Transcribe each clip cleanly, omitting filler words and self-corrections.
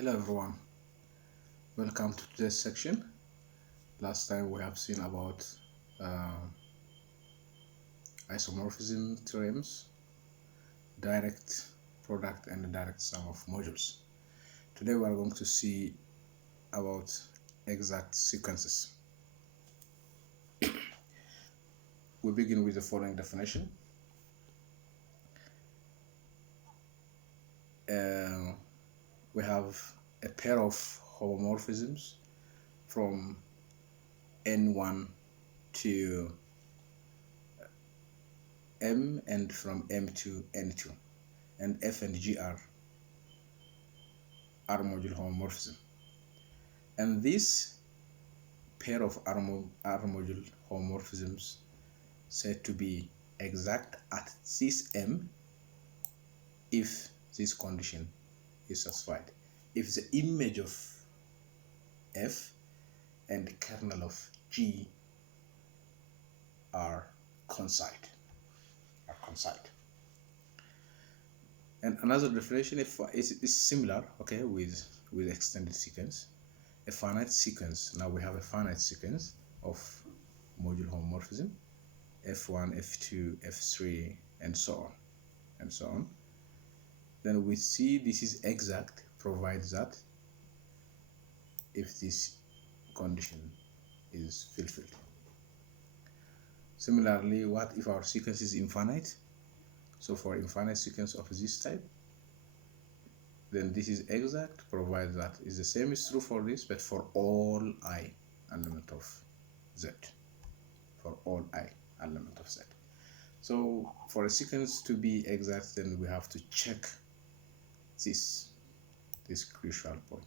Hello everyone, welcome to today's section. Last time we have seen about isomorphism theorems, direct product and direct sum of modules. Today we are going to see about exact sequences. We begin with the following definition. We have a pair of homomorphisms from N1 to M and from M to N2, and F and G are R-module homomorphism. And this pair of R-module homomorphisms said to be exact at this M if this condition is satisfied. If the image of F and the kernel of G are coincide. And another definition is similar, okay, with extended sequence. A finite sequence. Now we have a finite sequence of module homomorphism, F1, F2, F3, and so on. Then we see this is exact, provides that if this condition is fulfilled. Similarly, what if our sequence is infinite? So for infinite sequence of this type, then this is exact, provided that is the same is true for this, but for all I element of Z. For all I element of Z. So for a sequence to be exact, then we have to check this crucial point.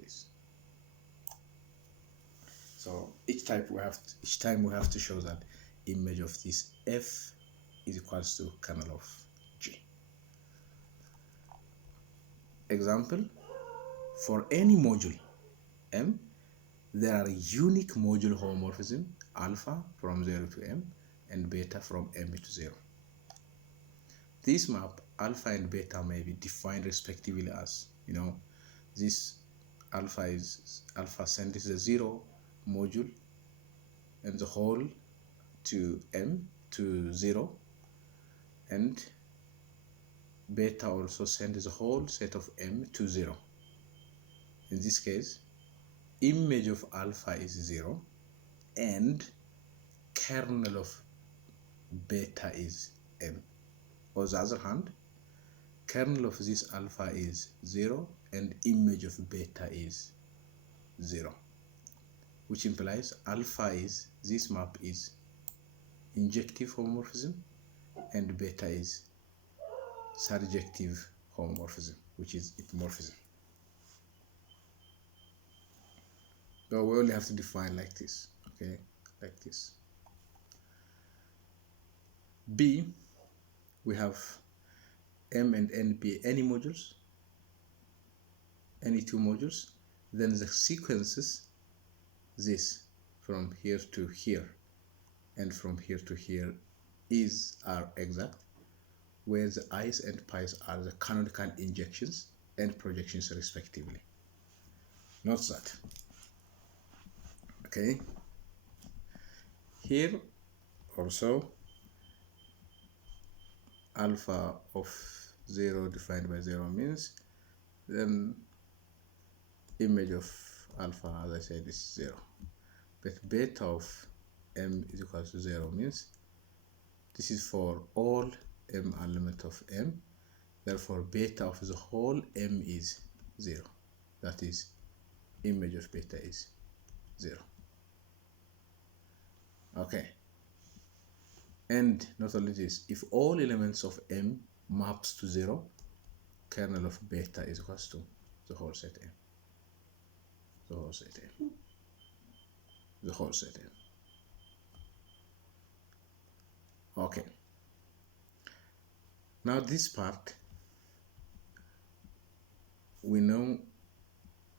This. So each time we have to show that image of this F is equals to kernel of G. Example, for any module M, there are unique module homomorphism alpha from 0 to M and beta from M to 0. This map, alpha and beta, may be defined respectively as, this alpha sends the 0 module and the whole to M to 0, and beta also sends the whole set of M to 0. In this case, image of alpha is 0 and kernel of beta is M. On the other hand, kernel of this alpha is 0 and image of beta is 0, which implies alpha is, this map is injective homomorphism and beta is surjective homomorphism, which is epimorphism. So we only have to define like this, okay, like this. B, we have M and N be any modules, any two modules, then the sequences, this from here to here and from here to here are exact, where the i's and pi's are the canonical injections and projections respectively. Note that. Okay. Here also alpha of 0 defined by 0 means then image of alpha, as I said, is 0. But beta of M is equal to 0 means this is for all M element of M. Therefore, beta of the whole M is 0. That is, image of beta is 0. Okay. And not only this, if all elements of M maps to 0, kernel of beta is equal to the whole set M. The whole set M. The whole set M. Okay. Now this part, we know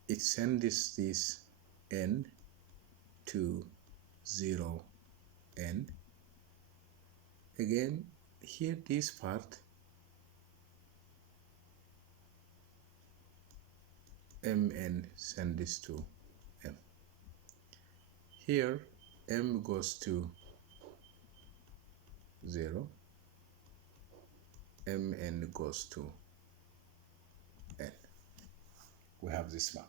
it sends this N to 0 N. Again, here this part mn send this to m. Here m goes to 0, mn goes to n. We have this map.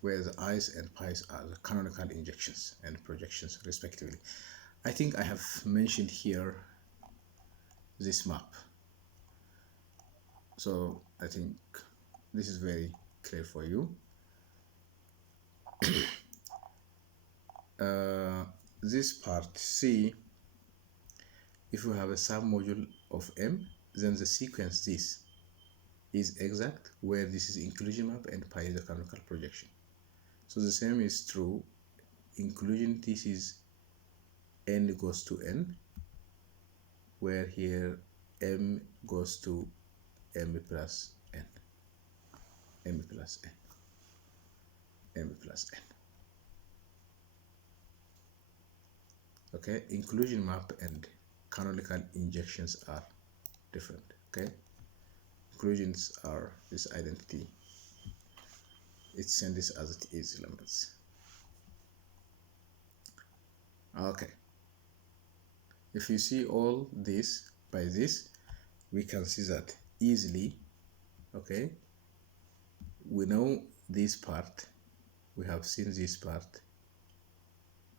Where the i's and pi's are the canonical injections and projections respectively. I think I have mentioned here this map, so I think this is very clear for you. This part C, if you have a submodule of M, then the sequence this is exact, where this is inclusion map and pi is the canonical projection. So the same is true. Inclusion, this is n goes to n, where here m goes to m plus n, m plus n, m plus n. Okay, inclusion map and canonical injections are different. Okay, inclusions are this identity, it sends this as it is elements. Okay, if you see all this by this, we can see that easily. Okay, we know this part, we have seen this part.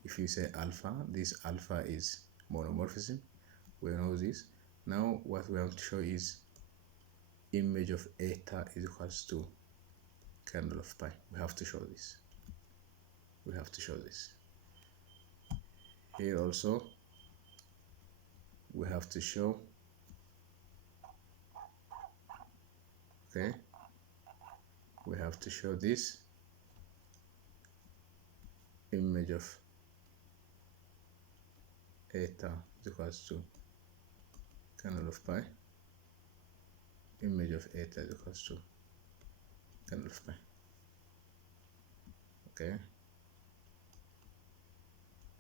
If you say alpha, this alpha is monomorphism, we know this. Now what we want to show is image of eta is equals to kernel of pi. We have to show this. We have to show this. Here also we have to show, okay, we have to show this image of eta is equals to kernel of pi, image of eta is equals to kernel of pi. Okay,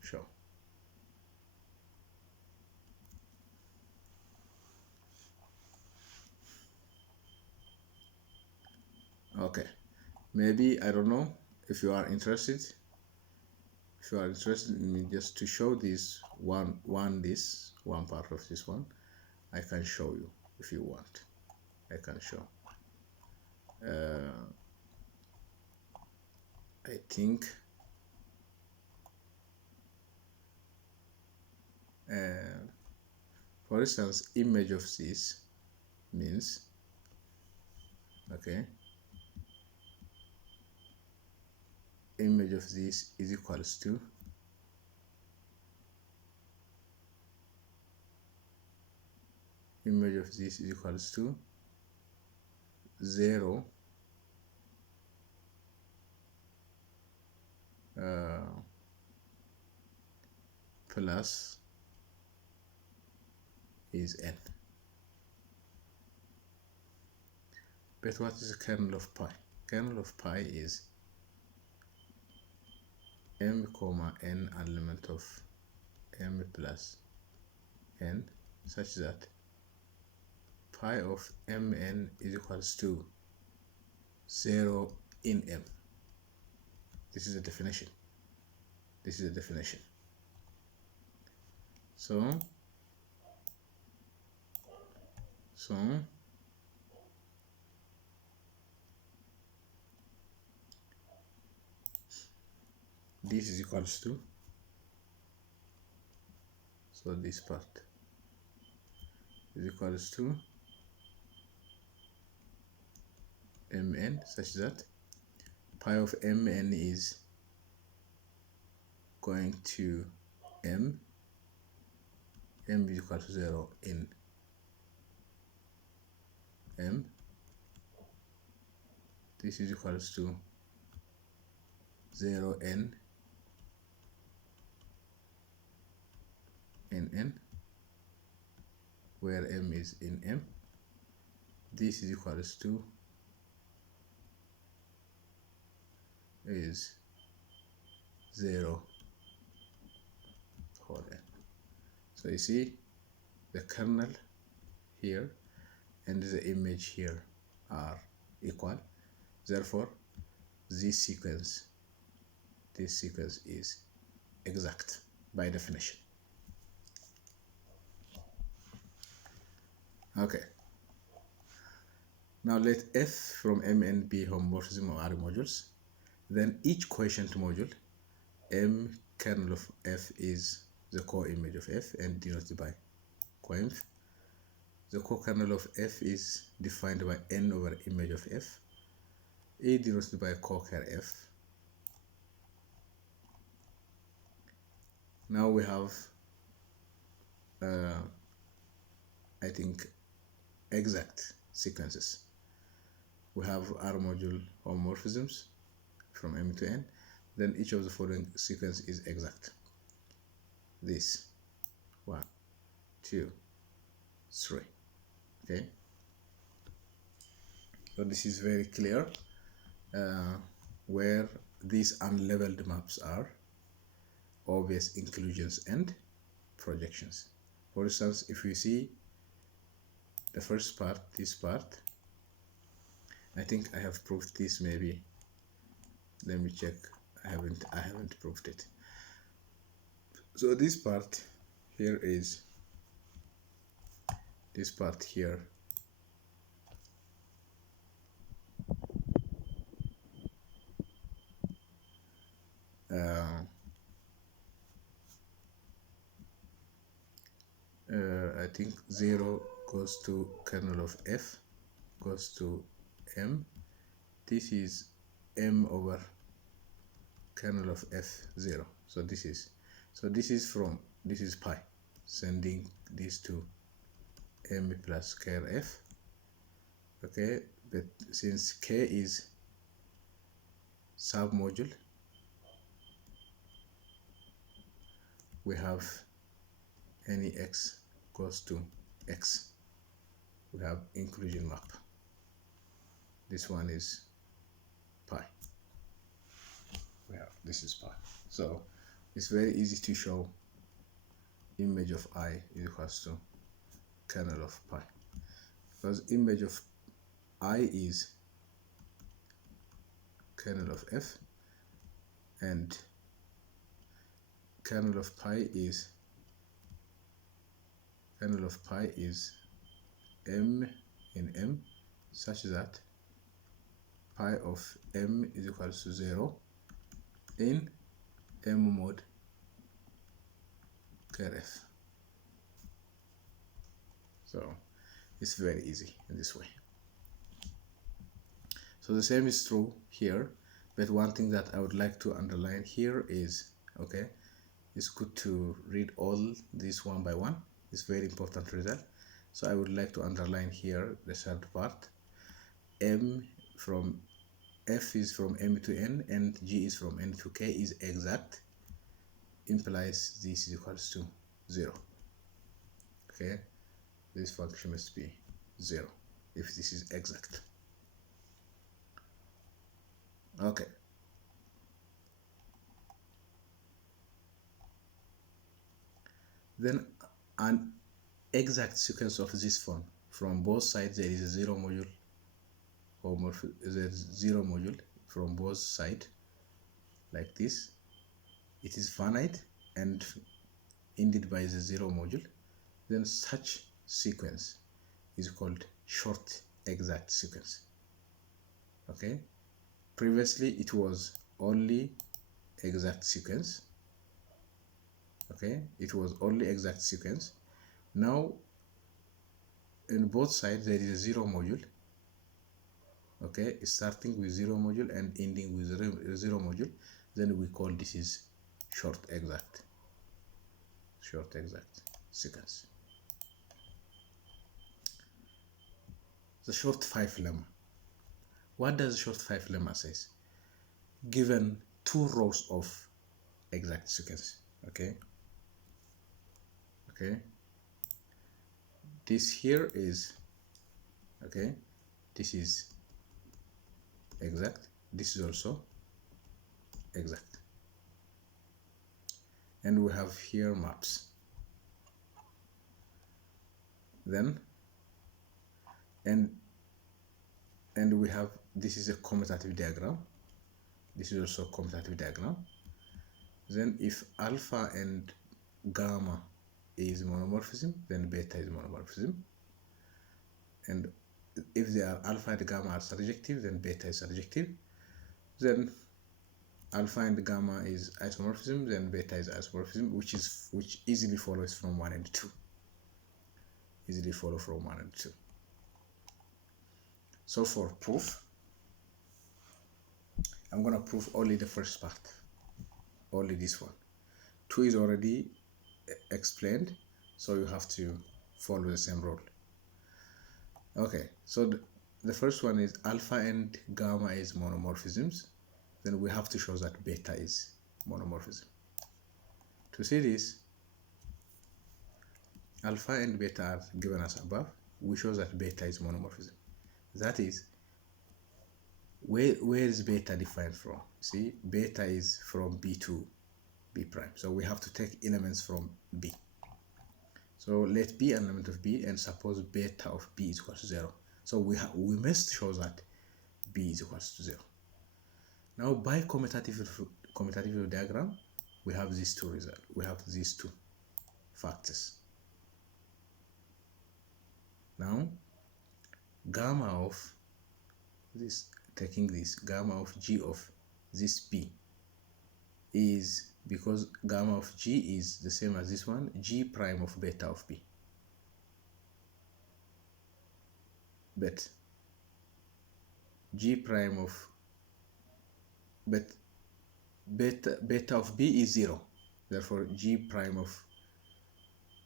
show. Okay, maybe I don't know if you are interested. If you are interested in me just to show this one part of this one, I can show you if you want. I can show. I think for instance, image of this means, okay, image of this is equals to image of this is equals to 0 plus is n. But what is the kernel of pi? Kernel of pi is m comma n element of m plus n, such that pi of mn is equals to 0 in m. This is a definition. This is a definition. So this is equals to, so this part is equals to mn, such that pi of mn is going to m is equal to 0 in m. This is equals to 0 n in n, where m is in m. This is equals to is 0 whole n. So you see the kernel here and the image here. are equal. Therefore, this sequence is exact by definition. Okay. Now let F from Mn be homomorphism of R modules. Then each quotient module, M kernel of F is the co-image of F and denoted by coinf. The co-kernel of F is defined by N over image of F. A denoted by co-ker F. Now we have, I think, exact sequences. We have R module homomorphisms from M to N. Then each of the following sequence is exact. This 1, 2, 3. Okay. So this is very clear where these unleveled maps are obvious inclusions and projections. For instance, if we see the first part, this part, I think I have proved this. Maybe let me check. I haven't proved it. So this part here is this part here I think 0 goes to kernel of F, goes to M. This is M over kernel of F0. So this is pi, sending this to M plus ker F. Okay, but since K is submodule, we have any X goes to X. We have inclusion map. This one is pi. This is pi. So it's very easy to show image of I is equals to kernel of pi, because image of I is kernel of F and kernel of pi is M in M, such that pi of M is equal to 0 in M mod ker F. So it's very easy in this way. So the same is true here, but one thing that I would like to underline here is, okay, it's good to read all this one by one. It's very important result. So I would like to underline here the third part. M from F is from M to N and G is from N to K is exact, implies this is equals to 0. Okay, this function must be 0 if this is exact. Okay. Then an exact sequence of this form, from both sides there is a 0 module homomorphism, there is 0 module from both sides, like this. It is finite and ended by the 0 module. Then such sequence is called short exact sequence. Okay, previously it was only exact sequence. Okay, it was only exact sequence. Now in both sides there is a 0 module. Okay, starting with 0 module and ending with 0 module. Then we call this is short exact sequence. The Lecture5 lemma. What does the Lecture5 lemma says? Given two rows of exact sequence, okay, this here is, okay, this is exact, this is also exact, and we have here maps. Then and and we have, this is a commutative diagram. This is also a commutative diagram. Then if alpha and gamma is monomorphism, then beta is monomorphism. And if they are alpha and gamma are surjective, then beta is surjective. Then alpha and gamma is isomorphism, then beta is isomorphism, which easily follows from 1 and 2. Easily follow from 1 and 2. So for proof, I'm gonna prove only the first part, only this one. 2 is already explained, so you have to follow the same rule. Okay, so the first one is alpha and gamma is monomorphisms. Then we have to show that beta is monomorphism. To see this, alpha and beta are given us above. We show that beta is monomorphism. That is, where is beta defined from? See, beta is from B to B prime. So we have to take elements from B. So let B an element of B, and suppose beta of B is equal to 0. So we must show that B is equal to 0. Now by commutative diagram, we have these two results. We have these two factors. Now gamma of this, taking this gamma of G of this B is, because gamma of G is the same as this one, G prime of beta of B. But G prime of beta of B is 0. Therefore G prime of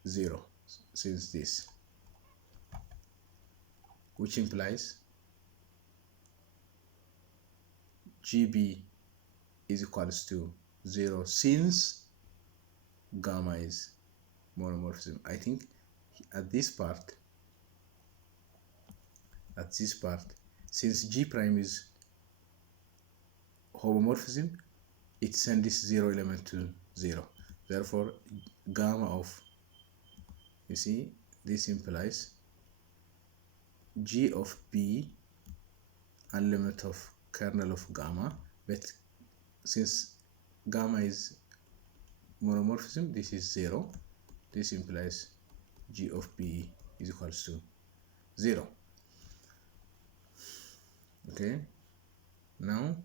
0, since this, which implies GB is equals to 0 since gamma is monomorphism. I think at this part, since G prime is homomorphism, it sends this 0 element to 0. Therefore gamma of, you see, this implies G of B and limit of kernel of gamma, but since gamma is monomorphism, this is 0. This implies G of B is equals to 0. Okay, now,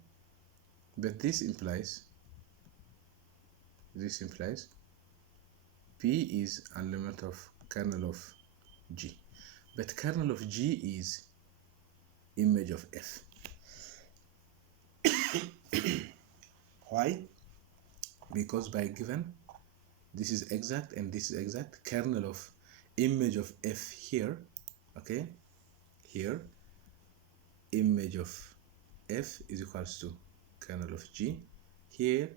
but this implies P is an element of kernel of G, but kernel of G is image of F. Why? Because by given, this is exact and this is exact, kernel of image of F here, okay, here, image of F is equals to kernel of G. Here,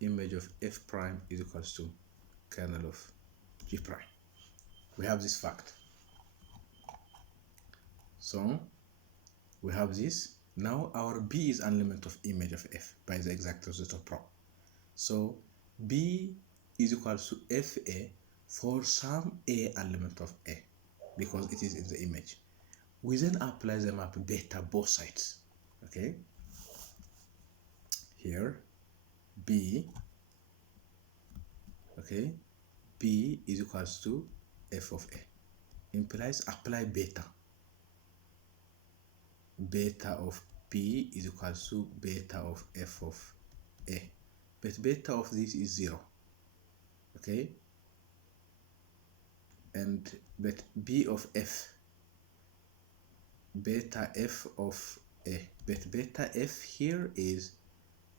image of F prime is equals to kernel of G prime. We have this fact. So we have this. Now our B is an element of image of F by the exact result of prop. So B is equal to FA for some A element of A, because it is in the image. We then apply the map beta both sides. Okay, here B, okay, B is equals to F of A, implies apply beta. Beta of P is equals to beta of F of A, but beta of this is 0. Okay, and but B of F, beta F of A, but beta F here is,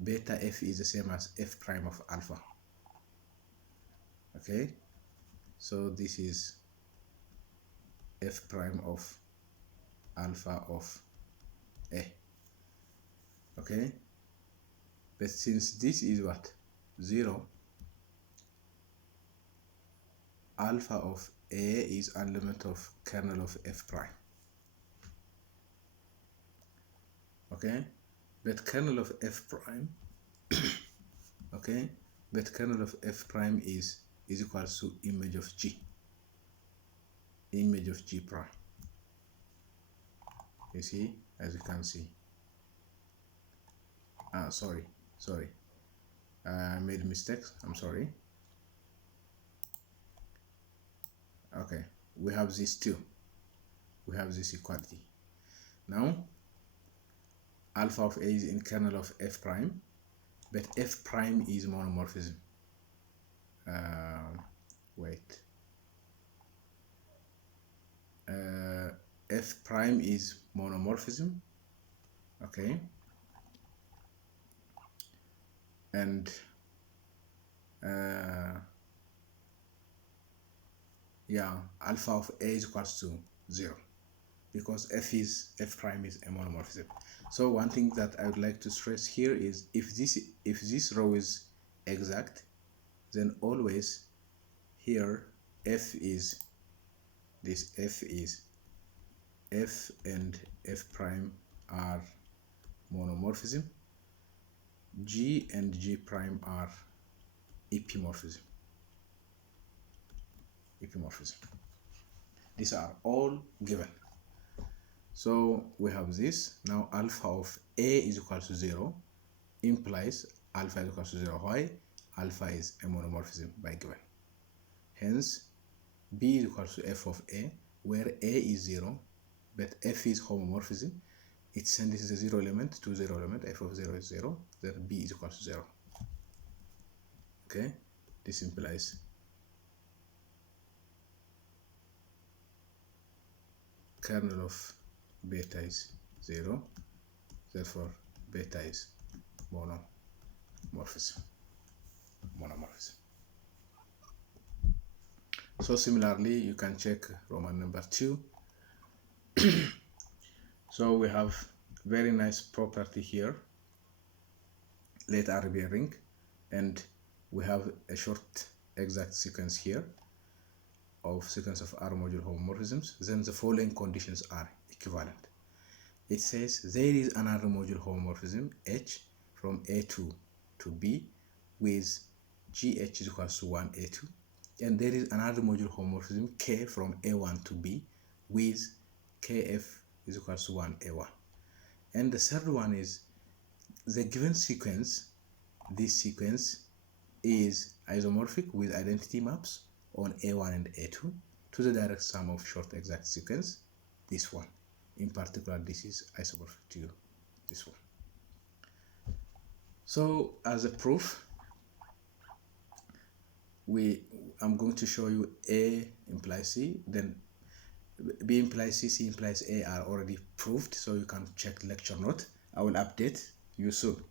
beta F is the same as F prime of alpha. Okay, so this is F prime of alpha of A. Okay, but since this is what, 0, alpha of A is an element of kernel of F prime. Okay, but kernel of F prime okay, but kernel of F prime is equals to image of G, image of G prime. You see, as you can see. Sorry, I made mistakes. I'm sorry. Okay, we have this too. We have this equality. Now, alpha of A is in kernel of F prime, but F prime is monomorphism. Wait. F prime is monomorphism. Okay. And yeah, alpha of A is equals to 0 because F prime is a monomorphism. So one thing that I would like to stress here is if this row is exact, then always here F and F prime are monomorphism. G and G prime are epimorphism. These are all given. So we have this. Now alpha of A is equal to 0 implies alpha is equal to 0. Why? Alpha is a monomorphism by given. Hence, B is equal to F of A, where A is 0, but F is homomorphism. It sends the 0 element to 0 element. F of 0 is 0, then B is equal to 0. Okay, this implies kernel of beta is 0, therefore beta is monomorphism. So similarly, you can check Roman number 2. So we have very nice property here. Let R be a ring, and we have a short exact sequence here of sequence of R module homomorphisms. Then the following conditions are equivalent. It says there is another module homomorphism H from A2 to B with GH is equals to 1 A2, and there is another module homomorphism K from A1 to B with KF is equals to 1 A1. And the third one is the given sequence. This sequence is isomorphic with identity maps on A1 and A2 to the direct sum of short exact sequence, this one. In particular, this is isomorphic to this one. So as a proof, I'm going to show you A implies C, then B implies C, C implies A are already proved, so you can check lecture note. I will update you soon.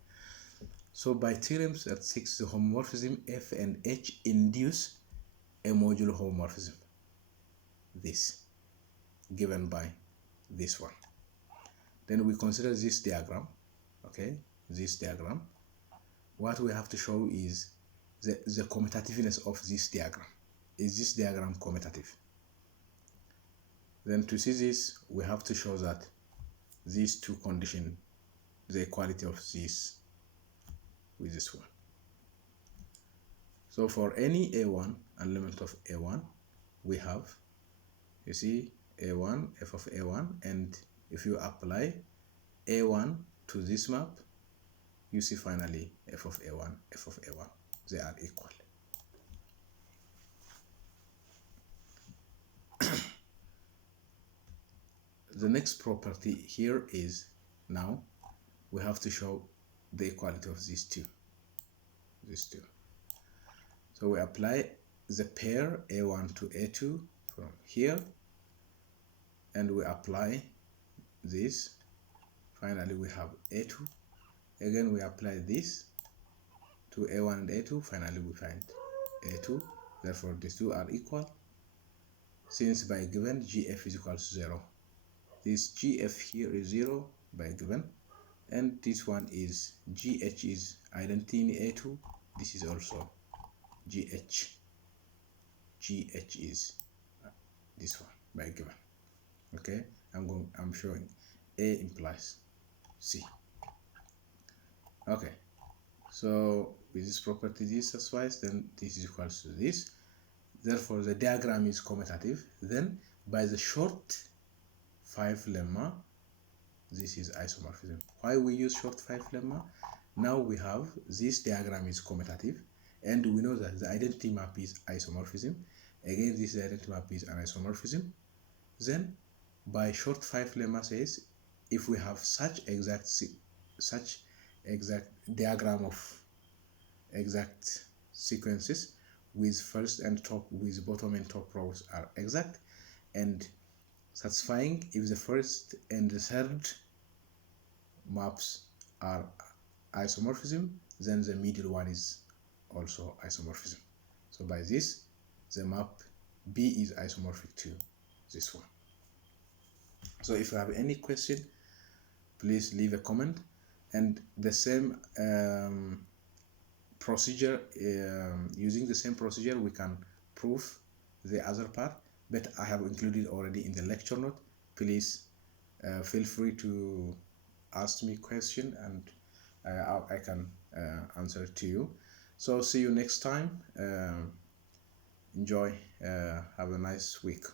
So by theorem 6, the homomorphism F and H induce a modular homomorphism. This given by this one. Then we consider this diagram. Okay, this diagram. What we have to show is the commutativeness of this diagram. Is this diagram commutative? Then to see this, we have to show that these two conditions, the equality of this with this one. So for any A1, an element of A1, we have, you see, A1, F of A1, and if you apply A1 to this map, you see finally F of A1, F of A1, they are equal. The next property here is, now we have to show the equality of these two. So we apply the pair A1 to A2 from here, and we apply this. Finally, we have A2. Again, we apply this to A1 and A2. Finally, we find A2. Therefore, these two are equal. Since by given GF is equal to 0, this GF here is 0 by given, and this one is GH is identity in A2. This is also GH. GH is this one by given. Okay, I'm showing A implies C. Okay, so with this property this satisfies, then this is equal to this. Therefore, the diagram is commutative. Then by the short 5 lemma, this is isomorphism. Why we use short 5 lemma? Now we have this diagram is commutative, and we know that the identity map is isomorphism. Again, this identity map is an isomorphism. Then by short 5 lemma says if we have such exact diagram of exact sequences with first and top with bottom and top rows are exact and satisfying if the first and the third maps are isomorphism, then the middle one is also isomorphism. So by this, the map B is isomorphic to this one. So if you have any question, please leave a comment. And the same procedure, using the same procedure, we can prove the other part, but I have included already in the lecture note. Please feel free to ask me question, and I can answer to you. So see you next time. Enjoy. Have a nice week.